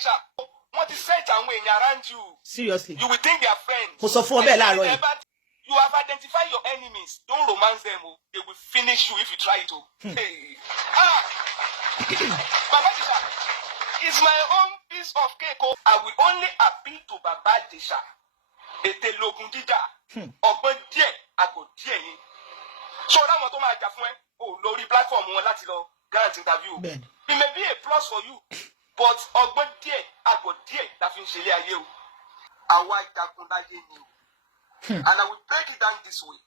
Ijesa, what is said around you? Seriously. You will think they are friends. You have identified your enemies. Don't romance them. They will finish you if you try to. Hey. Baba Ijesa, it's my own piece of cake. I will only appeal to Baba Ijesa. Ete logun dida. Ogbon die, ago die yin. So that one to ma ja fun e. Oh, lórí platform wọn láti lọ grant interview. It may be a plus for you, but ogbon die, ago die la fi nse ile aye o. Àwa ìjagun láyé ni o. And I will break it down this way.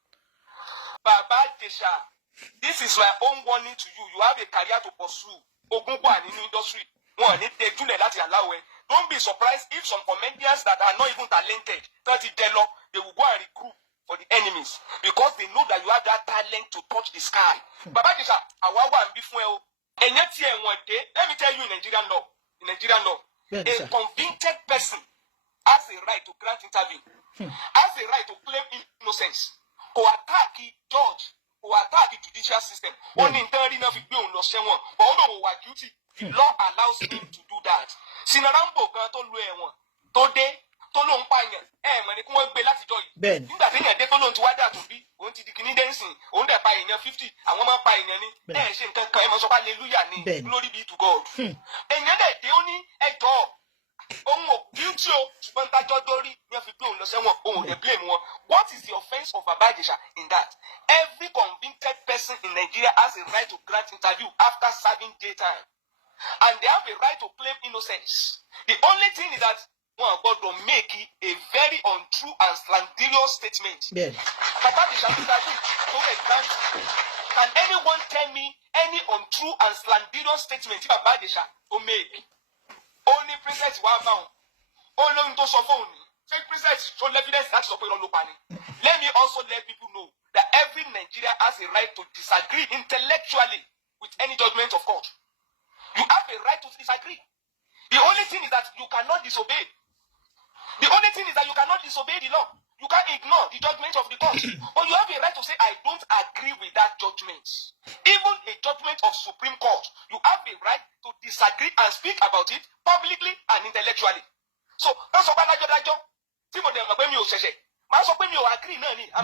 Baba Ijesa, this is my own warning to you. You have a career to pursue. Ogun wa nínú industry. Wọ́n ní tejule láti allow e. Don't be surprised if some comedians that are not even talented, 30 jello, they will go and recruit for the enemies because they know that you have that talent to touch the sky. Baba Ijesa, àwa wà nbi fún ẹ o. Ẹ̀yẹ́ tí ẹ̀ wọ̀n dé, let me tell you in Nigerian law, a convicted person has a right to grant interview, has a right to claim innocence, to attack the judge, to attack the judicial system. Only in theory, now we don't know someone, but although we are guilty, the law allows him to do that. Sinarambo kan tó lu ẹ̀wọ̀n tó dé tó ló ń pààyàn mọ̀ ní kí wọ́n gbé láti jọ yìí. Nígbà tí èèyàn dé tó lóun ti wá dà tó bí òun ti di kìíní dẹ́nsìn òun dẹ̀ pa èèyàn 50 àwọn máa ń pa èèyàn ní ṣe nǹkan kan mọ̀ sọ pé hallelujah ní glory be to God. Èèyàn dẹ̀ dé ó ní ẹjọ́ òun ò guilty o ṣùgbọ́n tájọ́ dórí ní wọ́n fi gbé òun lọ sẹ́wọ̀n òun ò dẹ̀ blame wọn. What is the offence of Baba Ijesa in that? Every convicted person in Nigeria has a right to grant interview after serving daytime. And they have a right to claim innocence. The only thing is that one got to make it a very untrue and slanderous statement. Baba Ijesa, can anyone tell me any untrue and slanderous statement Baba Ijesa to make? Only Princess Wabao. Only to phone. Fake Princess show evidence that's up on Lupani. Let me also let people know that every Nigerian has a right to disagree intellectually with any judgment of court. You have a right to disagree. The only thing is that you cannot disobey. The only thing is that you cannot disobey the law. You can't ignore the judgment of the court. But you have a right to say, I don't agree with that judgment. Even a judgment of Supreme Court, you have a right to disagree and speak about it publicly and intellectually. So, that's what I'm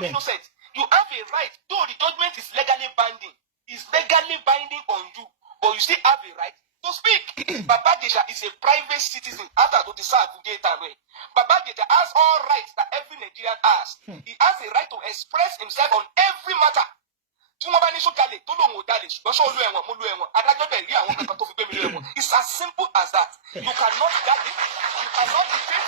innocent. You have a right, though the judgment is legally binding. It's legally binding on you. But you still have a right to speak. Baba Ijesa is a private citizen after to decide to get away. Baba Ijesa has all rights that every Nigerian has. He has a right to express himself on every matter. It's as simple as that. You cannot guard it. You cannot dictate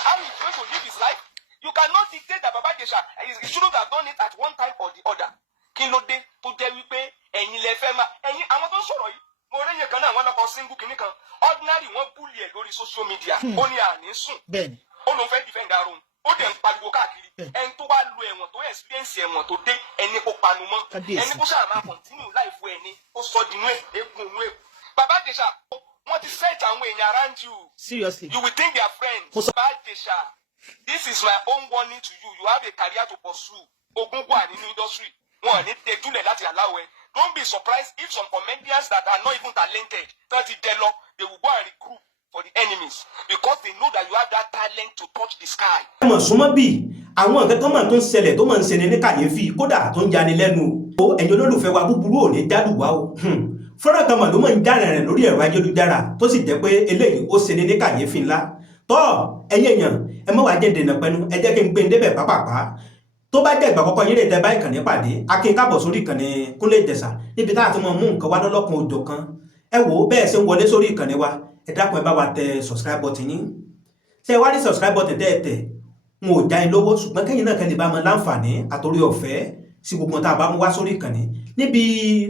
how he's going to live his life. You cannot dictate that Baba Ijesa shouldn't have done it at one time or the other. Kilode to dewipe ẹ̀yin lẹ fẹ́ ma ẹ̀yin àwọn tó sọ̀rọ̀ yìí mo reye kan náà wọ́n lọ kọ single kini kan ordinary wọ́n bully ẹ lórí social media ó ní àní sùn ó ló fẹ́ defend arun ó dẹ̀ ń pariwo káàkiri ẹni tó wá lo ẹ̀wọ̀n tó experience ẹ̀wọ̀n tó dé ẹni kó panu mọ́ ẹni kó sáà máa continue life ẹni ó sọ dínú egun inú ẹ. Baba Ijesa, wọ́n ti set àwọn èèyàn around you. Seriously. You will think they are friends. Baba Ijesa, this is my own warning to you. You have a career to pursue. Ogun wa nínú industry. Wọ́n ní tejule láti allow e. Don't be surprised if some comedians that are not even talented, 30 jello, they will go and recruit for the enemies because they know that you have that talent to touch the sky. Mo súnmọ́ bí àwọn nǹkan tó máa tó ń ṣẹlẹ̀ tó máa ń ṣe ní kàyéfì kódà tó ń yani lẹ́nu o ẹ̀yin olólùfẹ́ wa búburú ò ní jádù wá o fọ́nrán kan mà ló máa ń jára rẹ̀ lórí ẹ̀rọ ayélujára tó sì jẹ́ pé eléyìí ó ṣe ní kàyéfì ńlá tọ́ ẹ̀yin èèyàn ẹ má wá jẹ́ dènà pẹ́nu ẹ jẹ́ kí n gbé ń débẹ̀ pápápá tó bá jẹ́ ìgbà àkọ́kọ́ yín lè tẹ́ bá ìkànnì pàdé akin káàbọ̀ sórí ìkànnì Kúnlé Ìjẹ̀ṣà níbi tá a ti mọ mú nǹkan wá lọ́lọ́kan òjò kan ẹ wò ó bẹ́ẹ̀ ṣe ń wọlé sórí ìkànnì wa ẹ dákun ẹ bá wa tẹ subscribe button yín ṣé ẹ wá rí subscribe button tẹ́ n ò já yín lówó ṣùgbọ́n kẹ́yìn náà kẹ́lẹ̀ bá mọ láǹfààní àtòrí ọ̀fẹ́ sí gbogbo tá a bá mú wá sórí ìkànnì níbi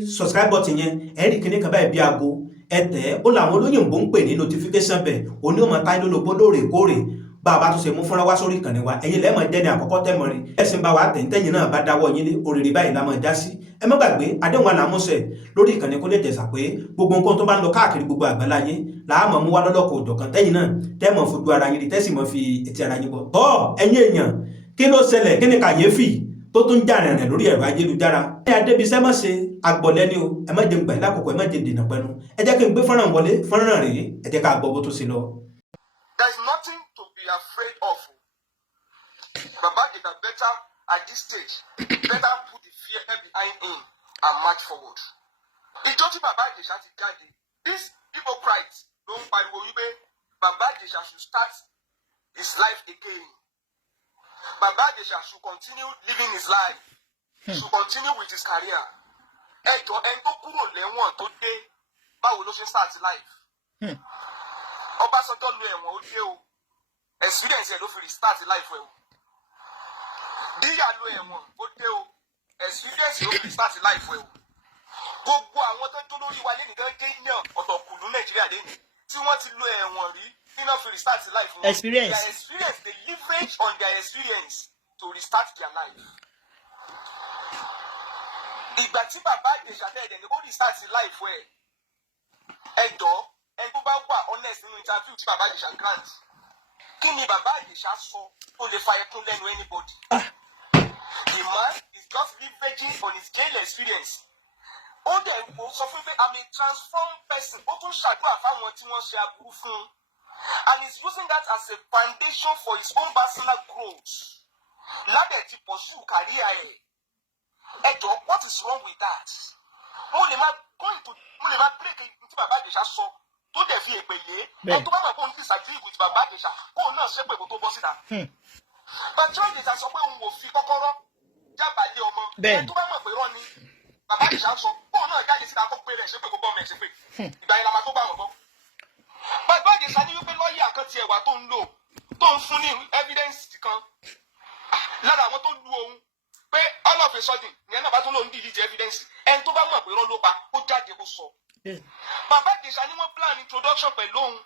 subscribe button yẹn ẹ rí kíní kan báyìí bí aago ẹ tẹ̀ ó làwọn olóyìnbó ń pè ní notification bell òní ò mọ táyé lólobó lóòrèkóòrè bá a bá tún ṣe mú fúnra wá sórí ìkànnì wa ẹ̀yin lẹ́mọ̀ jẹ́ ní àkọ́kọ́ tẹ́mọ̀ rí ẹ̀sìn bá wa tẹ̀yìn náà bá dáwọ́ yín lé òrìrì báyìí la mọ̀ já sí ẹ má gbàgbé àdéhùn wa là ń múṣẹ lórí ìkànnì Kúnlé Ìjẹ̀ṣà pé gbogbo nǹkan tó bá ń lọ káàkiri gbogbo àgbáláyé làá mọ̀ mú wá lọ́lọ́kọ̀ òjọ̀kan tẹ́yìn náà tẹ́mọ̀ fojú ara yín rí tẹ́sì mọ̀ fi etí ara yín bọ̀ tọ́ ẹ̀yin èèyàn kí ló ṣẹlẹ̀ kí ni kàyéfì tó tún jà rìnrìn lórí ẹ̀rọ ayélujára ẹ adébísẹ́ mọ̀ ṣe agbọ̀lẹ́ni o ẹ má jẹ́ gbà lákòókò ẹ má jẹ́ dènà pẹ́nu ẹ jẹ́ kí n gbé fọ́nrán wọlé fọ́nrán rèé ẹ jẹ́ ká gbọ́ bó tó ṣe lọ. There is nothing to be afraid of. Baba Igbese better at this stage, better put the fear behind him and march forward. Ìjọ tí Baba Igbese ti jáde, these hypocrites don't pariwo wípé Baba Igbese should start his life again. Baba Igbese should continue living his life. Should continue with his career. Ẹjọ́ ẹni tó kúrò lẹ́wọ̀n tó dé, báwo ló ṣe start life? Ọbásanjọ́ lu ẹ̀wọ̀n ó dé o. Experience ẹ̀ ló fi restart life ẹ̀ o. Díyà lu ẹ̀wọ̀n ó dé o. Experience ló fi restart life ẹ̀ o. Gbogbo àwọn tó tó lórí wa lẹ́nu gan jẹ́ yàn ọ̀tọ̀kùlú Nàìjíríà lẹ́nu tí wọ́n ti lo ẹ̀wọ̀n rí nínú fi restart life wọn. Experience. Their experience, they leverage on their experience to restart their life. Ìgbà tí Baba Igbese àtẹ̀dẹ̀ ni ó restart life ẹ̀. Ẹ̀dọ́ ẹni tó bá wà honest nínú interview tí Baba Igbese grant. Kí ni Baba Igbese sọ tó lè fa ẹkún lẹ́nu anybody? The man is just leveraging on his jail experience. Ó dẹ̀ sọ fún pé I'm a transformed person. Ó tún ṣàdúrà fáwọn tí wọ́n ṣe aburú fún un. And he's using that as a foundation for his own personal growth. Lábẹ̀ ti pursue career ẹ̀. Ẹ̀jọ̀, what is wrong with that? Mo lè máa break tí Baba Igbese sọ tó dẹ̀ fi èpè lé. Ẹ tó bá mọ̀ pé òun disagree with Baba Igbese, kóun náà ṣépè kó tó bọ́ síta. Bàjọ́ Igbese sọ pé òun ò fi kọ́kọ́rọ́ jábàálẹ̀ ọmọ. Ẹ tó bá mọ̀ pé rán ni Baba Igbese sọ kóun náà jáde síta kó pé rẹ̀ ṣépè kó bọ́ mẹ́ ṣépè. Ìgbà yẹn la máa tó bá wọn bọ́. Bàbá Igbese ní wípé lọ́ọ̀yà kan tiẹ̀ wà tó ń lò tó ń fún ní evidence kan lára àwọn tó lu òun pé all of a sudden ìyẹn náà bá tún lòun delete evidence ẹni tó bá mọ̀ pé irọ́ ló pa ó jáde kó sọ. Bàbá Igbese ní wọ́n plan introduction pẹ̀lú òun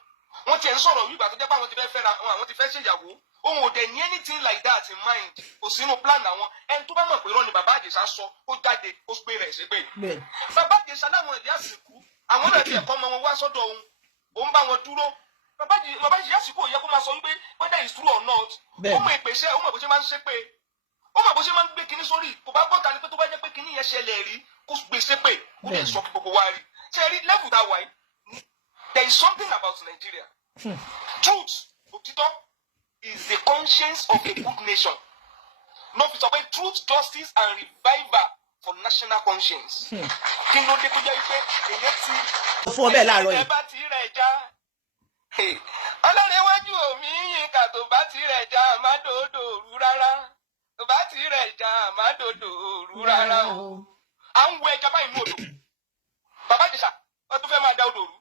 wọ́n tiẹ̀ ń sọ̀rọ̀ wípé àtọ́jọ́ bá àwọn ti fẹ́ fẹ́ra àwọn ti fẹ́ ṣèyàwó òun ò dẹ̀ ní anything like that in mind kò sínú plan àwọn ẹni tó bá mọ̀ pé irọ́ ni Bàbá Igbese sọ ó jáde ó pé rẹ̀ ṣe pé. Bàbá Igbese láwọn ìdí àsìkò àwọn náà ti ẹ̀kọ́ ọmọ wọn wá sọ́dọ̀ òun bá wọn dúró. Bàbá Igbese àsìkò yẹ kó máa sọ wípé whether it's true or not ó mọ ìpèsè ó mọ bó ṣe máa ń ṣe pé ó mọ bó ṣe máa ń gbé kinní sórí kò bá gbọ́ta ni pé tó bá jẹ́ pé kinní yẹn ṣẹlẹ̀ rí kó gbé ṣépè kó lè sọ gbogbo wa rí ṣe rí level that way there is something about Nigeria. Truth òtítọ́ is the conscience of a good nation. No fi sọ pé truth, justice and revival for national conscience. Kí ló dé tó jẹ́ wípé èyí ti fún ọbẹ̀ láàárọ̀ yìí. ẹ bá ti rẹ̀ já ọlọ́run iwájú omi yín ká tó bá ti rẹ̀ já má dòdò rú rárá tó bá ti rẹ̀ já má dòdò rú rárá o. À ń wo ẹja báyìí ní odò. Bàbá Igbese wọ́n tún fẹ́ máa da odò rú.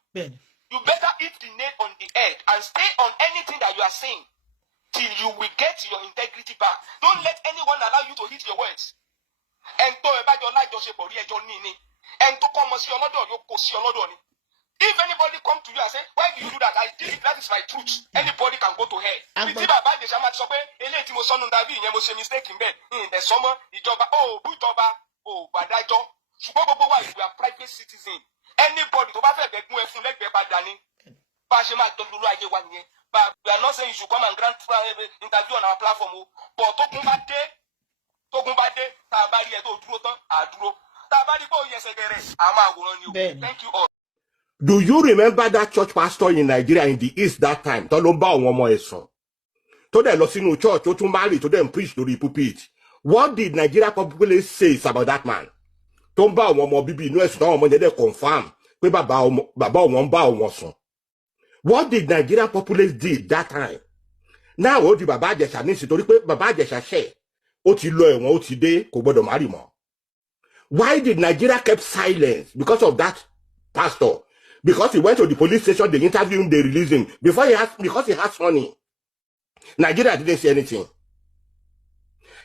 You better hit the nail on the head and stay on anything that you are saying till you will get your integrity back. Don't let anyone allow you to hit your words. Ẹn tó ẹ bá jọ lájọṣepọ̀ rí ẹjọ́ ní ni. Ẹn tó kọ́ ọmọ sí ọlọ́dọ̀ yóò kó sí ọlọ́dọ̀ ni. If anybody come to you and say, why do you do that? I did it, that is my truth. Anybody can go to hell. Tí Bàbá Igbese máa ti sọ pé eléyìí tí mo sọnù dàbí ìyẹn mo ṣe mistake ń bẹ̀. Ìdẹ̀sọ́mọ́ ìjọba bú ìjọba gbàdájọ́. Ṣùgbọ́n gbogbo wa we are private citizen. Anybody tó bá fẹ́ gbẹ̀gún ẹ fún lẹ́gbẹ̀ẹ́ padà ni. Bá a ṣe máa dán lórí ayé wa nìyẹn. But we are not saying you should come and grant interview on our platform o. But tógun bá dé tá a bá rí ẹ tó dúró tán à dúró. Tá a bá rí pé ó yẹsẹ̀ gẹ̀rẹ̀ à máa wòran ni o. Thank you all. Do you remember that church pastor in Nigeria in the East that time? Tó ló ń bá àwọn ọmọ ẹ̀ sùn. Tó dẹ̀ lọ sínú church, ó tún marry, tó dẹ̀ ń preach lórí pulpit. What did Nigeria populace say about that man? Tó ń bá àwọn ọmọ bíbí inú ẹ̀sùn táwọn ọmọ yẹn dẹ̀ confirm pé bàbá ọmọ ń bá ọmọ sùn. What did Nigeria populace did that time? Now ó di Bàbá Igbese nísìn torí pé Bàbá Igbese ṣẹ̀ ó ti lọ ẹ̀wọ̀n ó ti dé kò gbọdọ̀ marry mọ́. Why did Nigeria kept silence because of that pastor? Because he went to the police station, they interviewed him, they released him. Because he has money. Nigeria didn't say anything.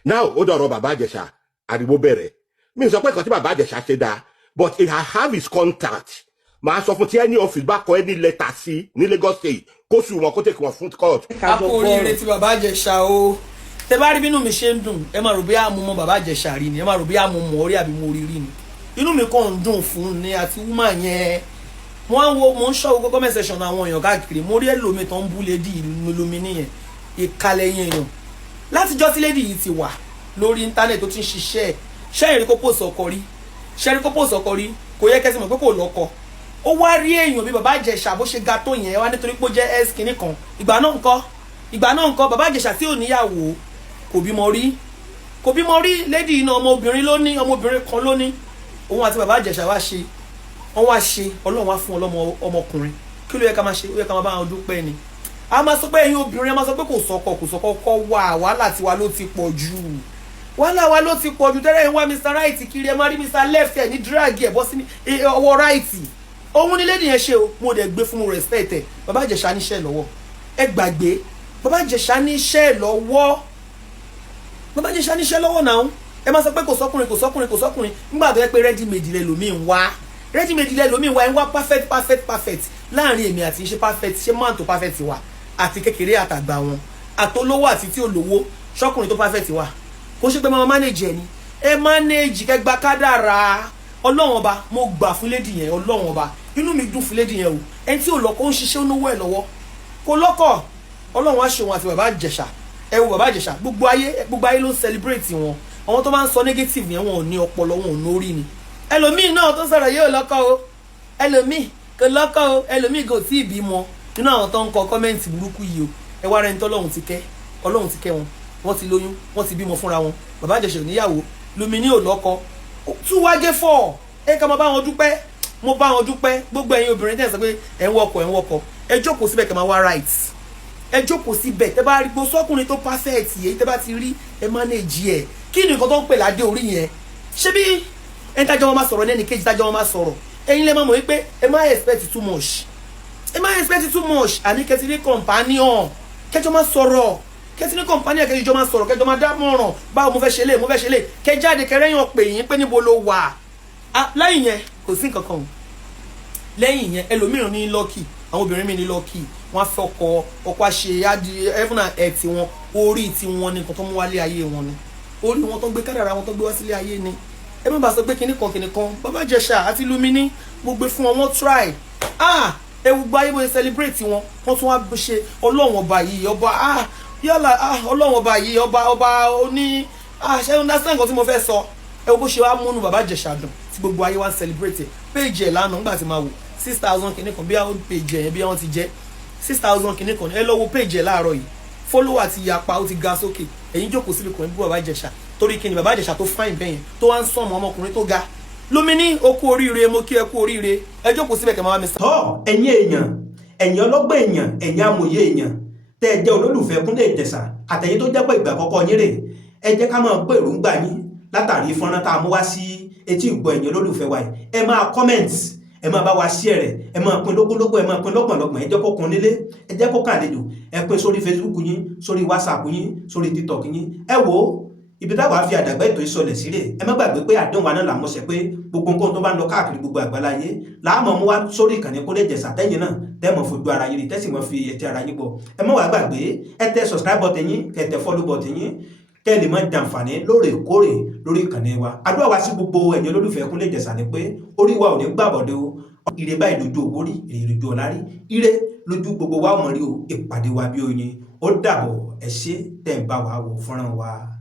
Now, Odoro Baba Igbese, ariwo bẹ̀rẹ̀. Mi sọ pé kan tí Baba Igbese ṣe dá, but he have his contact. Màá sọ fún tí any office bá kọ any letter sí ní Lagos State, kó sùn wọn kó take wọn fún court. A kò oríire tí Baba Igbese o. Tẹ́ bá rí bínú mi ṣe ń dùn, ẹ máa rò bí àmú Baba Igbese rí ni, ẹ máa rò bí àmú mọ̀ orí àbí mo rí rí ni. Inú mi kàn ń dùn fún ni àti woman yẹn. Mo ń ṣọ́ gbogbo comment section àwọn èèyàn káàkiri mo rí ẹlòmíì tó ń bú lady lómi nìyẹn ìkàlẹ̀ yẹn èèyàn látijọ́ tí lady yìí ti wà lórí internet tó ti ń ṣiṣẹ́ ṣẹ́ẹ̀rí kó post ọkọ rí kò yẹ kẹ́sì mọ̀ pé kò lọ́kọ ó wá rí èèyàn bí bàbá Ìjẹ̀ṣà bó ṣe ga tó yẹn wá nítorí pé ó jẹ́ s kìíní kan ìgbà náà ńkọ́ bàbá Ìjẹ̀ṣà tí ò níyàwó kò bímọ rí lady iná ọmọbìnrin kan lóní òun àti bàbá Ìjẹ̀ṣà wá ṣe Ọlọ́run wá fún ọmọkùnrin kí ló yẹ ká máa ṣe ó yẹ ká máa bá wọn dúpẹ́ ni a máa sọ pé ẹ̀yin obìnrin a máa sọ pé kò sọkọ kọ́ wàhálà tiwa ló ti pọ̀ jù tẹ́lẹ̀ ń wá Mr. Right kiri ẹ máa rí Mr. Left ẹ̀ ní drag ẹ̀ bọ́ sí ọwọ́ right òun ni lady yẹn ṣe o mo dẹ̀ gbé fún mo respect ẹ̀ bàbá Ìjẹ̀ṣà níṣẹ́ lọ́wọ́ ẹ gbàgbé bàbá Ìjẹ̀ṣà níṣẹ́ lọ́wọ́ náà ẹ máa sọ pé kò sọkùnrin nígbà tó yẹ pé ready made lẹ́lòmíì ń wá ẹ ń wá perfect láàrin èmi àti ṣe perfect ṣe máa tó perfect wà àti kékeré àtàgbà wọn àtolówó àti tí olówó ṣọkùnrin tó perfect wà kò ṣe pé máa manage ẹ ni ẹ manage kẹgbà kádàrá Ọlọ́run ọba mo gbà fún lady yẹn Ọlọ́run ọba inú mi dùn fún lady yẹn o ẹni tí ò lọ́kọ ń ṣiṣẹ́ olówó ẹ̀ lọ́wọ́ kò lọ́kọ Ọlọ́run á ṣe wọn àti bàbá Ìjẹ̀ṣà ẹ wo bàbá Ìjẹ̀ṣà gbogbo ayé ló ń celebrate wọn àwọn tó máa ń sọ negative yẹn wọn ò ní ọpọlọ wọn ò nórí ni ẹlòmíì náà tó sọ̀rọ̀ yóò lọ́kọ o ẹlòmíì kò lọ́kọ o ẹlòmíì kò tí ì bímọ nínú àwọn tó ń kọ kọ́mẹ́ǹtì burúkú yìí o ẹ wá rẹni tó Ọlọ́run ti kẹ́ wọn wọ́n ti lóyún wọ́n ti bímọ fúnra wọn bàbá Ìjẹ̀ṣà níyàwó Lumi ò lọ́kọ tún wájẹ́ fọ́ ẹ ká máa bá wọn dúpẹ́ mo bá wọn dúpẹ́ gbogbo ẹ̀yin obìnrin tẹ̀ sọ pé ẹ̀ ń wọkọ̀ ẹ jókòó síbẹ̀ kẹ́ máa wá right ẹ jókòó síbẹ̀ tẹ́ bá rí gbó sọ́kùnrin tó perfect èyí tẹ́ bá ti rí ẹ manage ẹ̀ kí ni nǹkan tó ń pè ládé orí yẹn ṣé bí ẹ tájọ́ wọn máa sọ̀rọ̀ ní ẹnì kejì tájọ́ wọn máa sọ̀rọ̀ ẹ̀yin lè máa mọ̀ wípé ẹ má expect too much àní kẹtì ní companion kẹjọ máa sọ̀rọ̀ kẹtì ní companion kẹjọ máa sọ̀rọ̀ kẹjọ máa dámọ̀ràn báwo mo fẹ́ ṣe lé kẹjáde kẹrẹ́yàn pè yín pé níbo ló wà lẹ́yìn yẹn kò sí nǹkan kan lẹ́yìn yẹn ẹlòmíràn ní lọ́kì àwọn obìnrin mi ní lọ́kì wọ́n fẹ́ ọkọ àṣe heaven and earth wọn orí tí wọ́n ní nǹkan tó mú wálé ayé wọn ni orí wọn tó gbé kádàrá wọn tó gbé wá sílé ayé ni ẹ má bàa sọ pé kinní kan bàbá Ìjẹ̀ṣà àti Lumi mo gbé fún wọn try ewu gba ayé bóyá celebrate wọn tún wá ṣe Ọlọ́run ọba yìí ọba yálà Ọlọ́run ọba yìí ọba oní ṣe understand nǹkan tí mo fẹ́ sọ ẹ wo bó ṣe wá múnú bàbá Ìjẹ̀ṣà dùn tí gbogbo ayé wá ń celebrate page ẹ̀ lánàá nígbà tí máa wò 6,000 kinní kan bí àwọn page ẹ̀ bí wọ́n ti jẹ́ 6,000 kinní kan ẹ lọ wo page ẹ̀ láàárọ̀ yìí follower ti yapa ó ti ga sókè ẹ̀yin jókòó síbi kan bú bàbá Ìjẹ̀ṣà torí kí ni bàbá Ìjẹ̀ṣà tó fine bẹ́yẹn tó wá ń sọ̀mọ́ ọmọkùnrin tó ga Lumi ó kú oríire mo kí ẹ kú oríire ẹ jókòó síbẹ̀ kẹ́ máa wá mi sọ. tọ́ ẹ̀yin èèyàn ẹ̀yin ọlọ́gbọ́n èèyàn ẹ̀yin amòye èèyàn tẹ́ ẹ jẹ́ olólùfẹ́ Kúnlé Ìjẹ̀ṣà àtẹ̀yin tó jẹ́ pé ìgbà àkọ́kọ́ yín rè ẹ jẹ́ ká máa gbọ́ èròǹgbà yín látàrí fọ́nrán tá a mú wá sí etí ìgbọ́ ẹ̀yin olólùfẹ́ wa yìí ẹ máa comment ẹ máa bá wa share rẹ̀ ẹ máa pín lógúnlógún ẹ máa pín lọ́gbọ̀nlọ́gbọ̀n ẹ jẹ́ kó kun nílé ẹ jẹ́ kó kàlejò ẹ pín sórí Facebook yín sórí WhatsApp yín sórí TikTok yín ẹ wò ibi táwa fi àdàgbà ètò ìsọlẹ̀ sílẹ̀ ẹ má gbàgbé pé àdéhùn wa náà là ń mọ̀ọ́sẹ̀ pé gbogbo nǹkan tó bá ń lọ káàkiri gbogbo àgbáláyé láàmú mú wá sórí ìkànnì Kúnlé Ìjẹ̀ṣà tẹ́yìn náà tẹ́mọ̀ fojú ara yín rí tẹ́sí mọ́ fi ẹtí ara yín gbọ́ ẹ má wàá gbàgbé ẹ tẹ subscribe button yín kẹ tẹ follow button yín kẹ lè má jàǹfààní lóòrèkóòrè lórí ìkànnì wa àdúrà wa sí gbogbo ẹ̀yin olólùfẹ́ Kúnlé Ìjẹ̀ṣà ni pé orí wa ò ní gbàbọ̀dé o ire báyìí lójú owó rí ire lójú ọ̀la rí ire lójú gbogbo wa ò mọ̀ rí o ìpàdé wa bí oyin ó dàbọ̀ ẹ ṣé tẹ́ ń bá wa wò fọ́nrán wa.